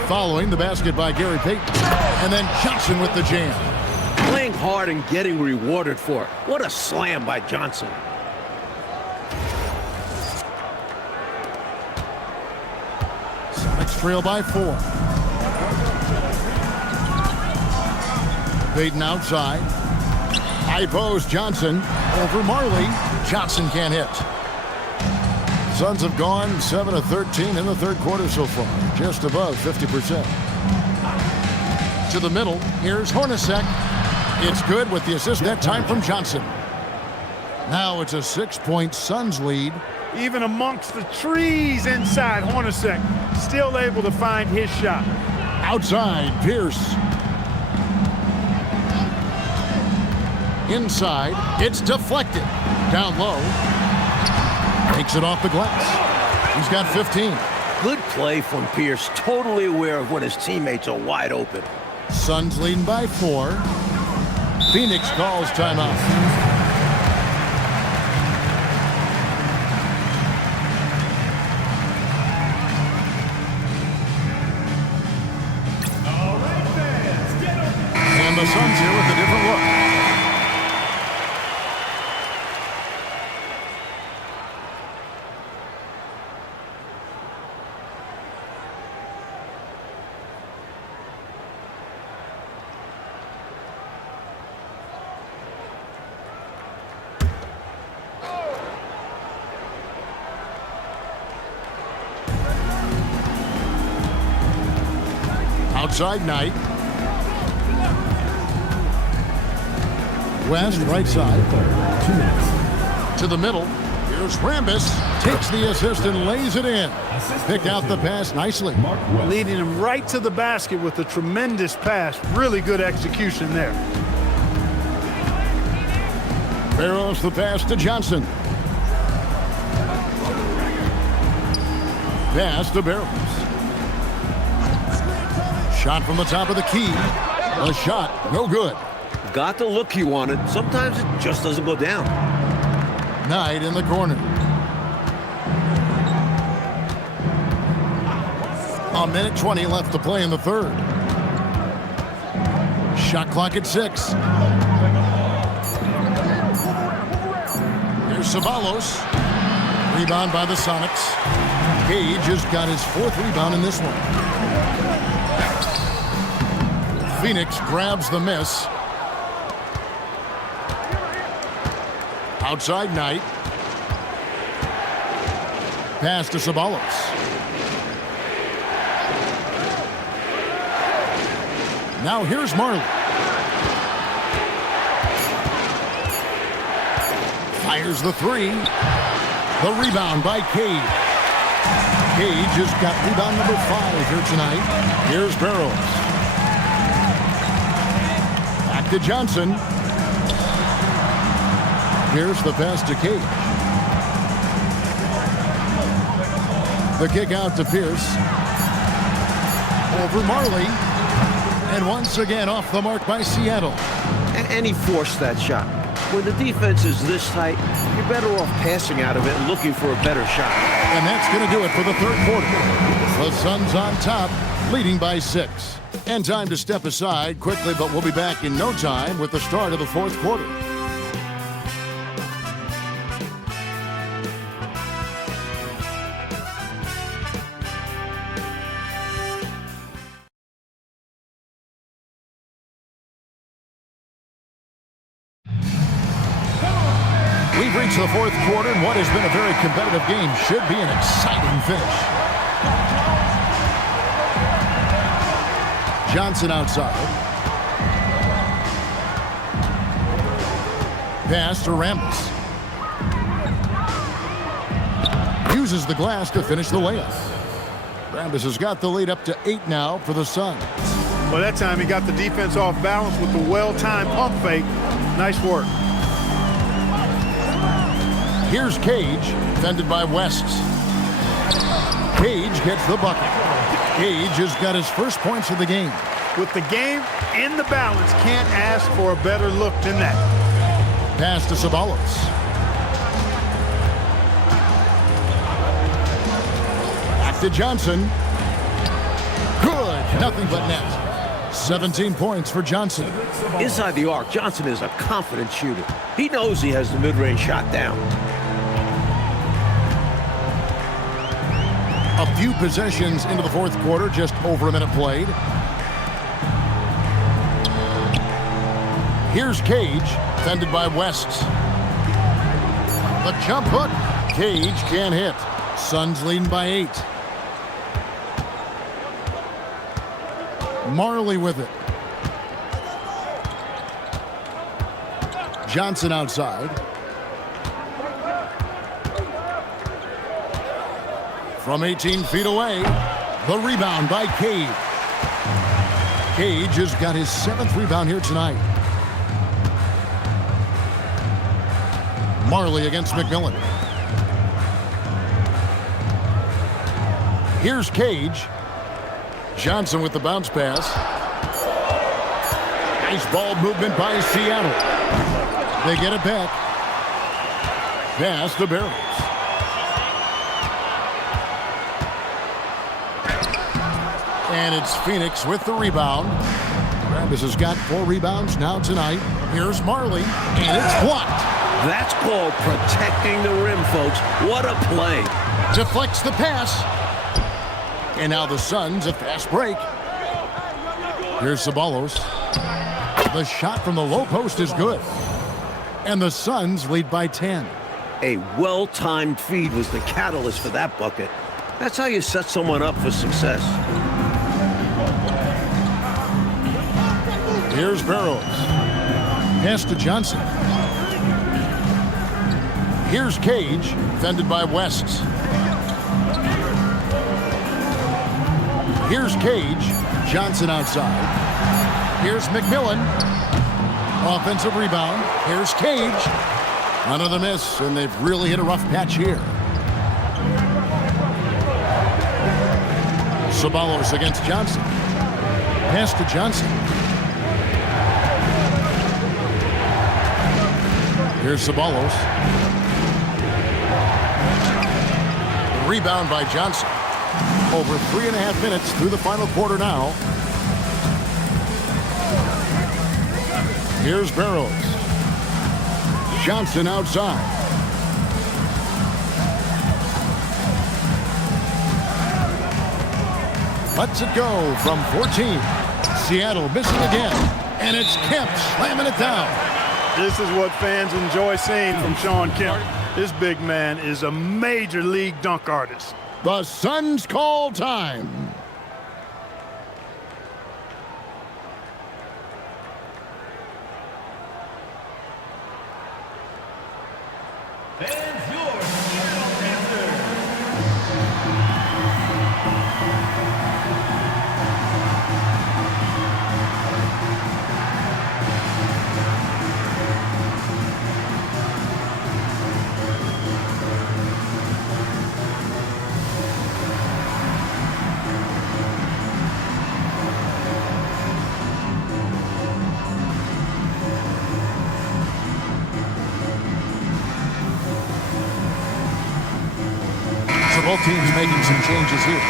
following the basket by Gary Payton. And then Johnson with the jam. Playing hard and getting rewarded for it. What a slam by Johnson. Sonics trail by 4. Payton outside. High post, Johnson over Marley. Johnson can't hit. Suns have gone 7 of 13 in the third quarter so far, just above 50%. To the middle, here's Hornacek. It's good with the assist that time from Johnson. Now it's a 6-point Suns lead. Even amongst the trees inside, Hornacek still able to find his shot. Outside, Pierce. Inside, it's deflected. Down low. Takes it off the glass. He's got 15. Good play from Pierce, totally aware of when his teammates are wide open. Suns leading by 4. Phoenix calls timeout. And the Suns here with a different look. Outside Knight. West, right side. 2 minutes. To the middle. Here's Rambis. Takes the assist and lays it in. Picked out the pass nicely. Mark West. Leading him right to the basket with a tremendous pass. Really good execution there. Barrows the pass to Johnson. Pass to Barrows. Shot from the top of the key. A shot, no good. Got the look he wanted. Sometimes it just doesn't go down. Knight in the corner. A minute 20 left to play in the third. Shot clock at 6. Here's Ceballos. Rebound by the Sonics. Gage has got his 4th rebound in this one. Phoenix grabs the miss. Outside Knight. Pass to Ceballos. Now here's Marley. Fires the 3. The rebound by Cade. Cage has got rebound number 5 here tonight. Here's Barrows. Back to Johnson. Here's the pass to Cage. The kick out to Pierce. Over Marley. And once again off the mark by Seattle. And he forced that shot. When the defense is this tight, you're better off passing out of it and looking for a better shot. And that's going to do it for the third quarter. The Suns on top, leading by 6. And time to step aside quickly, but we'll be back in no time with the start of the fourth quarter. We've reached the fourth quarter, and what has been a very competitive game should be an exciting finish. Johnson outside. Pass to Rambis. Uses the glass to finish the layup. Rambis has got the lead up to 8 now for the Suns. Well, that time he got the defense off balance with the well-timed pump fake. Nice work. Here's Cage, defended by West. Cage gets the bucket. Cage has got his first points of the game. With the game in the balance, can't ask for a better look than that. Pass to Ceballos. Back to Johnson. Good. Nothing but net. 17 points for Johnson. Inside the arc, Johnson is a confident shooter. He knows he has the mid-range shot down. A few possessions into the fourth quarter, just over a minute played. Here's Cage, defended by West. The jump hook. Cage can't hit. Suns leading by 8. Marley with it. Johnson outside. From 18 feet away, the rebound by Cage. Cage has got his 7th rebound here tonight. Marley against McMillan. Here's Cage. Johnson with the bounce pass. Nice ball movement by Seattle. They get it back. Pass to Barrows. And it's Phoenix with the rebound. Rambis has got 4 rebounds now tonight. Here's Marley, and it's blocked. That's called protecting the rim, folks. What a play. Deflects the pass. And now the Suns a fast break. Here's Ceballos. The shot from the low post is good. And the Suns lead by 10. A well-timed feed was the catalyst for that bucket. That's how you set someone up for success. Here's Barrows. Pass to Johnson. Here's Cage, defended by West. Here's Cage. Johnson outside. Here's McMillan. Offensive rebound. Here's Cage. Another miss, and they've really hit a rough patch here. Ceballos against Johnson. Pass to Johnson. Here's Ceballos. Rebound by Johnson. Over 3.5 minutes through the final quarter now. Here's Barrows. Johnson outside. Lets it go from 14. Seattle missing again. And it's Kemp slamming it down. This is what fans enjoy seeing from Shawn Kemp. This big man is a major league dunk artist. The Suns call time. both teams making some changes here.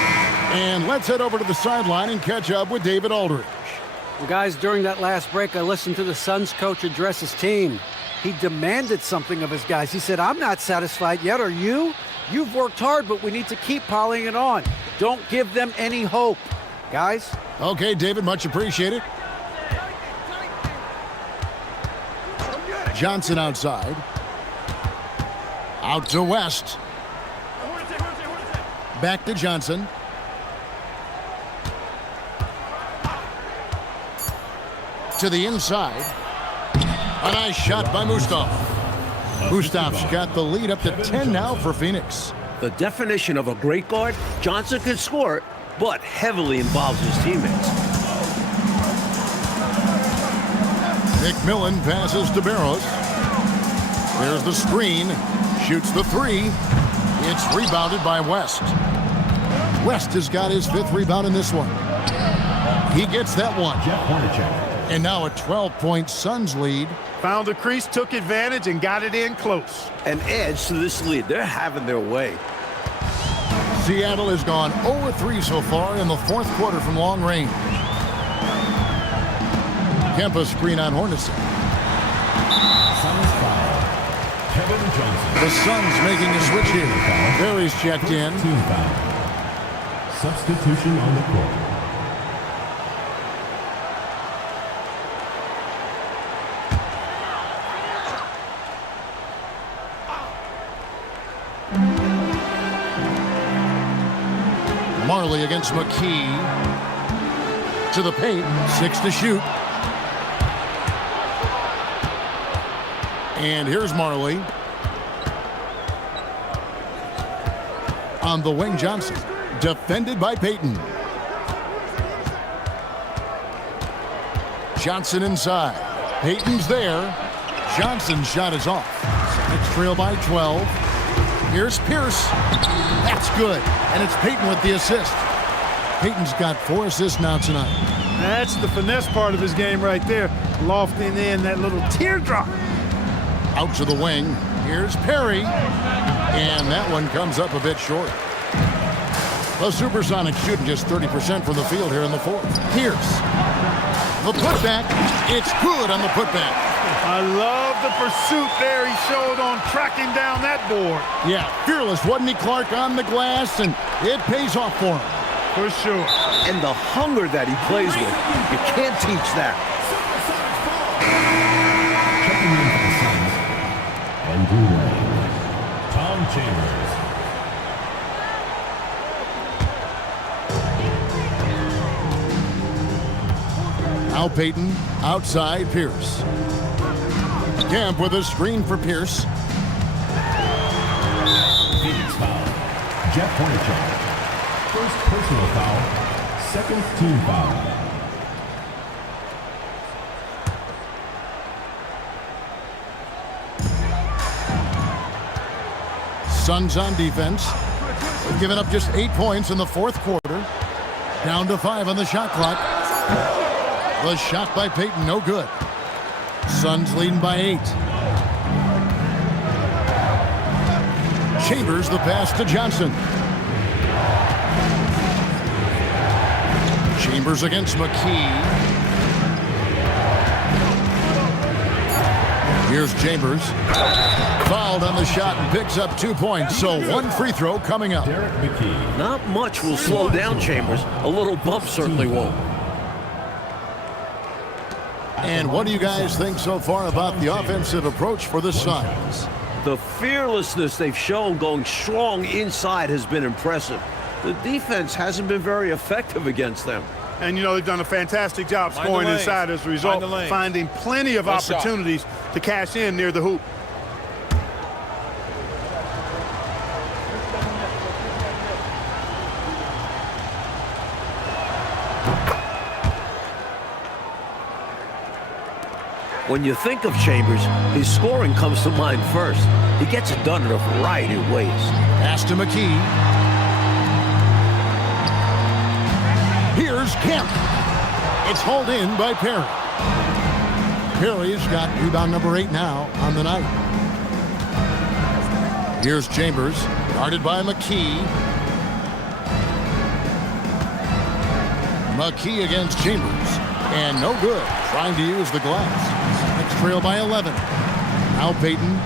And let's head over to the sideline and catch up with David Aldridge. Well, guys, during that last break, I listened to the Suns coach address his team. He demanded something of his guys. He said, I'm not satisfied yet, are you? You've worked hard, but we need to keep piling it on. Don't give them any hope. Guys? Okay, David, much appreciated. Johnson outside. Out to West. Back to Johnson. To the inside. A nice shot by Mustaf. Mustaf's got the lead up to 10 now for Phoenix. The definition of a great guard, Johnson can score it, but heavily involves his teammates. McMillan passes to Barros. There's the screen. Shoots the three. It's rebounded by West. West has got his 5th rebound in this one. He gets that one. And now a 12-point Suns lead. Found the crease, took advantage, and got it in close. An edge to this lead. They're having their way. Seattle has gone 0-3 so far in the 4th quarter from long range. Kempa screen on Hornacek. Suns foul. Kevin Johnson. The Suns making a switch here. Barry's checked in. Team foul. Substitution on the court. Marley against McKee. To the paint. 6 to shoot. And here's Marley. On the wing, Johnson. Defended by Payton. Johnson inside. Payton's there. Johnson's shot is off. It's trail by 12. Here's Pierce. That's good. And it's Payton with the assist. Payton's got 4 assists now tonight. That's the finesse part of his game right there. Lofting in that little teardrop. Out to the wing. Here's Perry. And that one comes up a bit short. The Supersonics shooting just 30% from the field here in the 4th. Pierce. The putback. It's good on the putback. I love the pursuit there he showed on tracking down that board. Yeah, fearless, wasn't he, Clark, on the glass, and it pays off for him. For sure. And the hunger that he plays with, you can't teach that. Checking in for the Suns. And Drew Lane. Tom Chambers. Now Payton, outside Pierce. Camp with a screen for Pierce. Phoenix foul. Jeff Hornacek. First personal foul. Second team foul. Suns on defense. They've given up just 8 points in the 4th quarter. Down to 5 on the shot clock. The shot by Payton, no good. Suns leading by 8. Chambers the pass to Johnson. Chambers against McKee. Here's Chambers. Fouled on the shot and picks up 2 points. So 1 free throw coming up. Derek McKee. Not much will slow down Chambers. A little bump certainly won't. And what do you guys think so far about the offensive approach for the Suns? The fearlessness they've shown going strong inside has been impressive. The defense hasn't been very effective against them. And, you know, they've done a fantastic job scoring inside as a result, finding plenty of opportunities to cash in near the hoop. When you think of Chambers, his scoring comes to mind first. He gets it done in a variety of ways. Pass to McKee. Here's Kemp. It's hauled in by Perry. Perry's got rebound number 8 now on the night. Here's Chambers. Guarded by McKee. McKee against Chambers. And no good. Trying to use the glass. Next trail by 11. Now Peyton.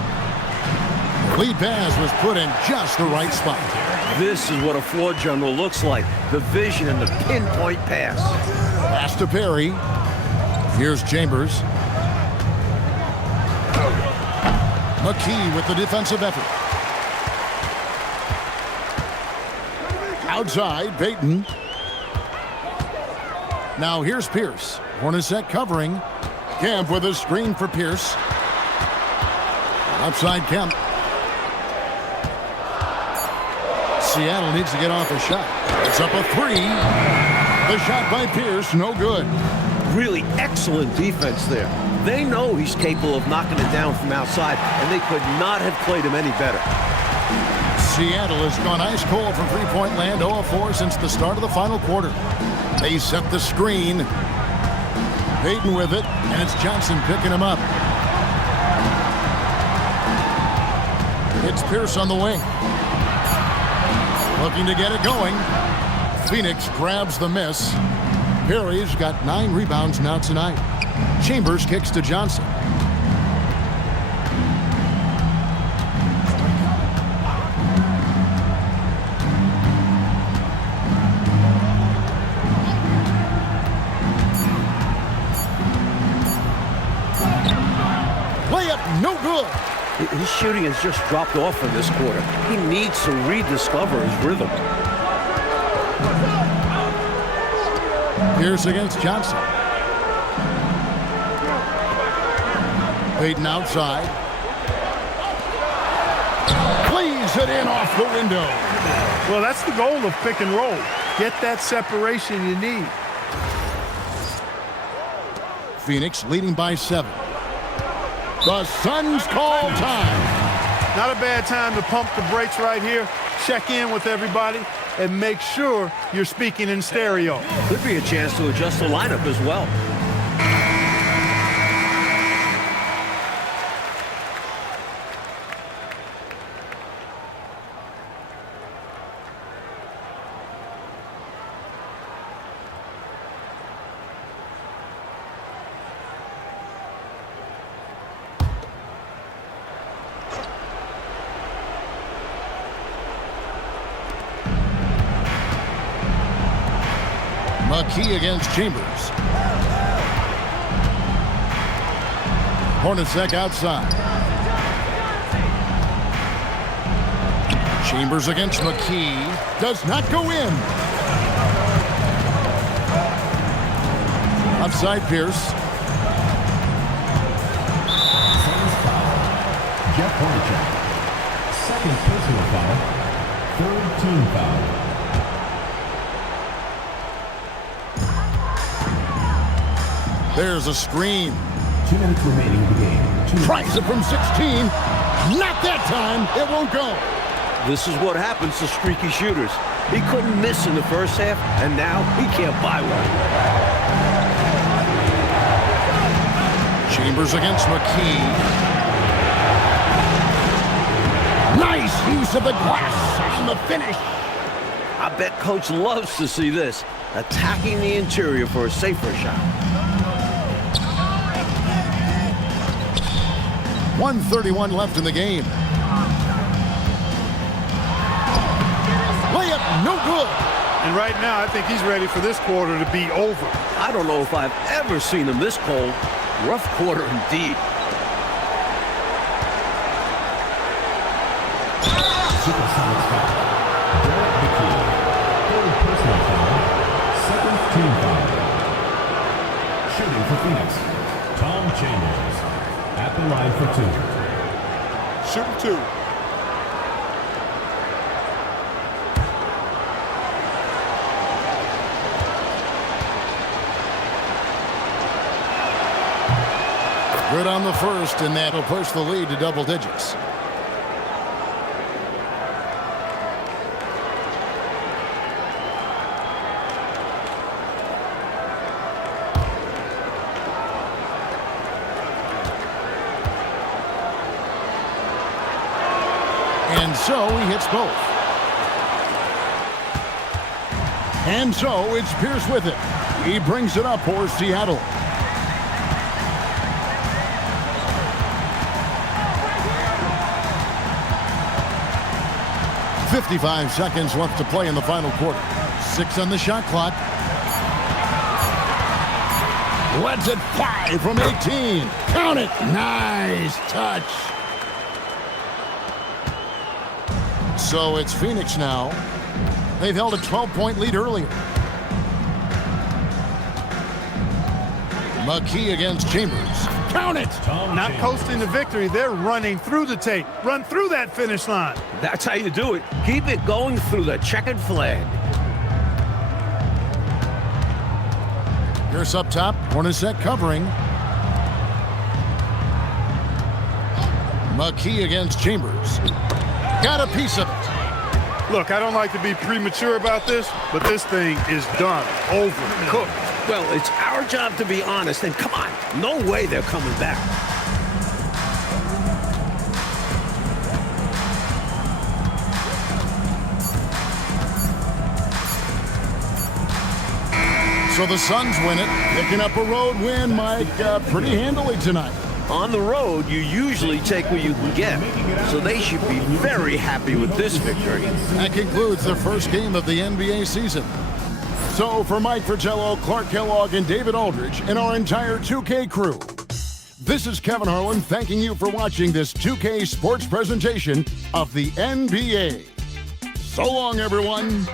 Lead pass was put in just the right spot. This is what a floor general looks like. The vision and the pinpoint pass. Pass to Perry. Here's Chambers. McKee with the defensive effort. Outside, Peyton. Now here's Pierce. Hornacek covering. Kemp with a screen for Pierce. Outside Kemp. Seattle needs to get off a shot. It's up a 3. The shot by Pierce, no good. Really excellent defense there. They know he's capable of knocking it down from outside, and they could not have played him any better. Seattle has gone ice cold from three-point land, 0 of 4 since the start of the final quarter. They set the screen. Peyton with it, and it's Johnson picking him up. It's Pierce on the wing. Looking to get it going. Phoenix grabs the miss. Perry's got 9 rebounds now tonight. Chambers kicks to Johnson. Layup, no good. His shooting has just dropped off in this quarter. He needs to rediscover his rhythm. Pierce against Johnson. Peyton outside. Plays it in off the window. Well, that's the goal of pick and roll. Get that separation you need. Phoenix leading by 7. The Suns call time. Not a bad time to pump the brakes right here. Check in with everybody and make sure you're speaking in stereo. Could be a chance to adjust the lineup as well. McKee against Chambers. Hornacek outside. Chambers against McKee. Does not go in. Outside Pierce. Suns foul. Jeff Hornacek. Second personal foul. Third team foul. There's a screen. 2 minutes remaining in the game. Tries it from 16. Not that time. It won't go. This is what happens to streaky shooters. He couldn't miss in the first half, and now he can't buy one. Chambers against McKee. Nice use of the glass on the finish. I bet Coach loves to see this. Attacking the interior for a safer shot. 1:31 left in the game. Layup, no good. And right now, I think he's ready for this quarter to be over. I don't know if I've ever seen him this cold. Rough quarter indeed. Supersonics foul. Derek McKee. Third personal foul. Second team foul. Shooting for Phoenix. Tom Chambers. At the line for 2. Shooting 2. Good on the first, and that'll push the lead to double digits. And so he hits both. And so it's Pierce with it. He brings it up for Seattle. "55 seconds left to play in the final quarter. 6 on the shot clock. Lets it fly from 18. Count it. Nice touch. So it's Phoenix now. They've held a 12-point lead earlier. McKee against Chambers. Count it. Not coasting to victory. They're running through the tape. Run through that finish line. That's how you do it. Keep it going through the checkered flag. Pierce up top. Hornacek covering. McKee against Chambers. Got a piece of it. Look, I don't like to be premature about this, but this thing is done, over, cooked. Well, it's our job to be honest, and come on, no way they're coming back. So the Suns win it, picking up a road win, Mike, pretty handily tonight. On the road, you usually take what you can get, so they should be very happy with this victory. That concludes the first game of the NBA season. So for Mike Fratello, Clark Kellogg, and David Aldridge, and our entire 2K crew, this is Kevin Harlan thanking you for watching this 2K sports presentation of the NBA. So long, everyone.